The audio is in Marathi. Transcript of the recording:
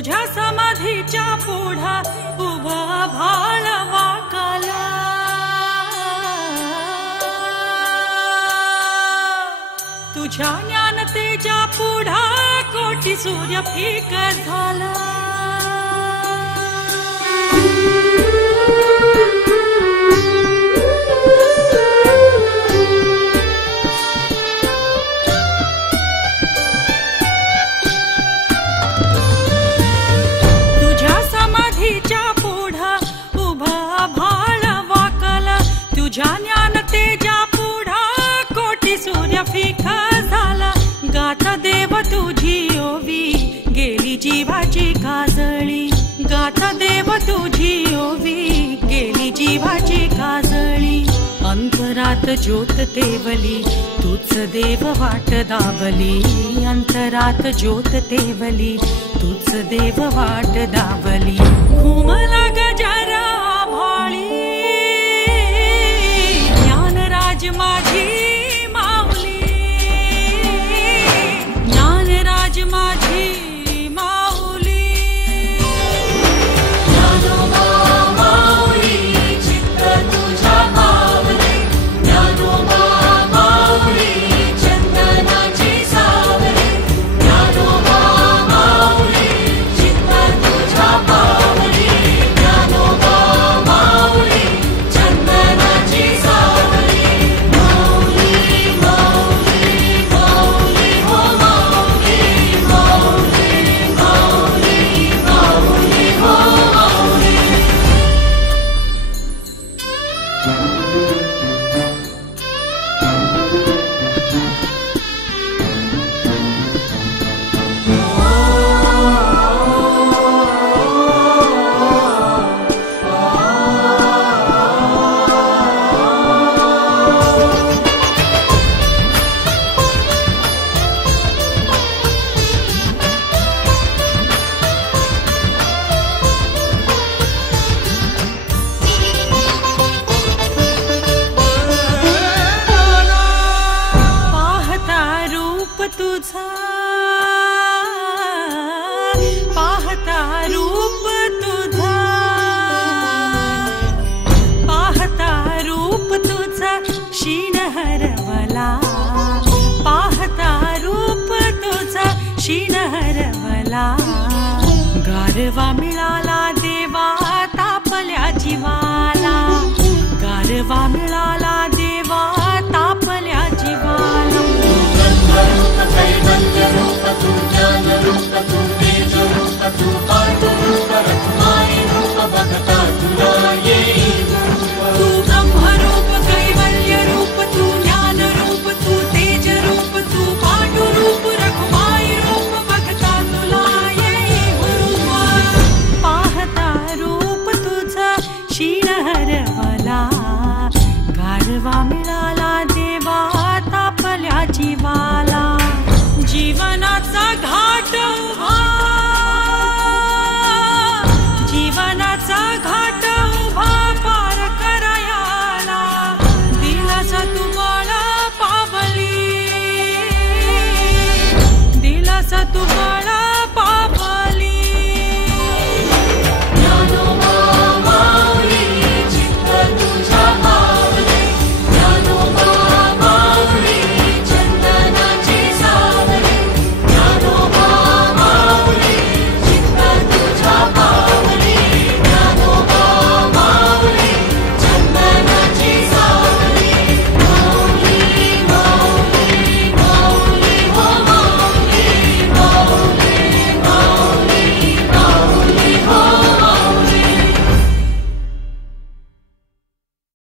तुझ्या समाधीच्या पुढा उभा भाळ वाकाला, तुझ्या ज्ञानतेच्या पुढा कोटी सूर्य फिक झाला। तुझ्या ज्ञानतेच्या पुढा कोटी सूर्य फिका झाला। गाथा देव तुझी ओवी गेली जीवाची काजळी, गाथा देव तुझी ओवी गेली जीवाची काजळी। अंतरात ज्योत तेवली तूच देव वाट दावली, अंतरात ज्योत तेवली तूच देव वाट दावली। घुमला गजरा भाळी माझी माऊली, ज्ञानराज माझी माऊली। ज्ञानोबा माऊली चित्त तुझ्या पावले, ज्ञानोबा माऊली चंदनाची सावली, ज्ञानोबा माऊली चित्त तुझ्या पावली, ज्ञानोबा माऊली चंदनाची सावली। पाहता रूप तुझा, पाहता रूप तुझा शीण हरवला, पाहता रूप तुझा शीण हरवला। गारवा मिळाला देवा तापल्या जीवाला, गारवा मिळाला देवा तापल्या जीवाला। तू ब्रह्मरूप कैवल्य रूप, तू ज्ञान रूप, तू तेज रूप, तू पांडुरूप रखुमाई रूप, बघता तुला येई रूप। पाहता रूप तुझं शीण हरवला, गारवा मिळाला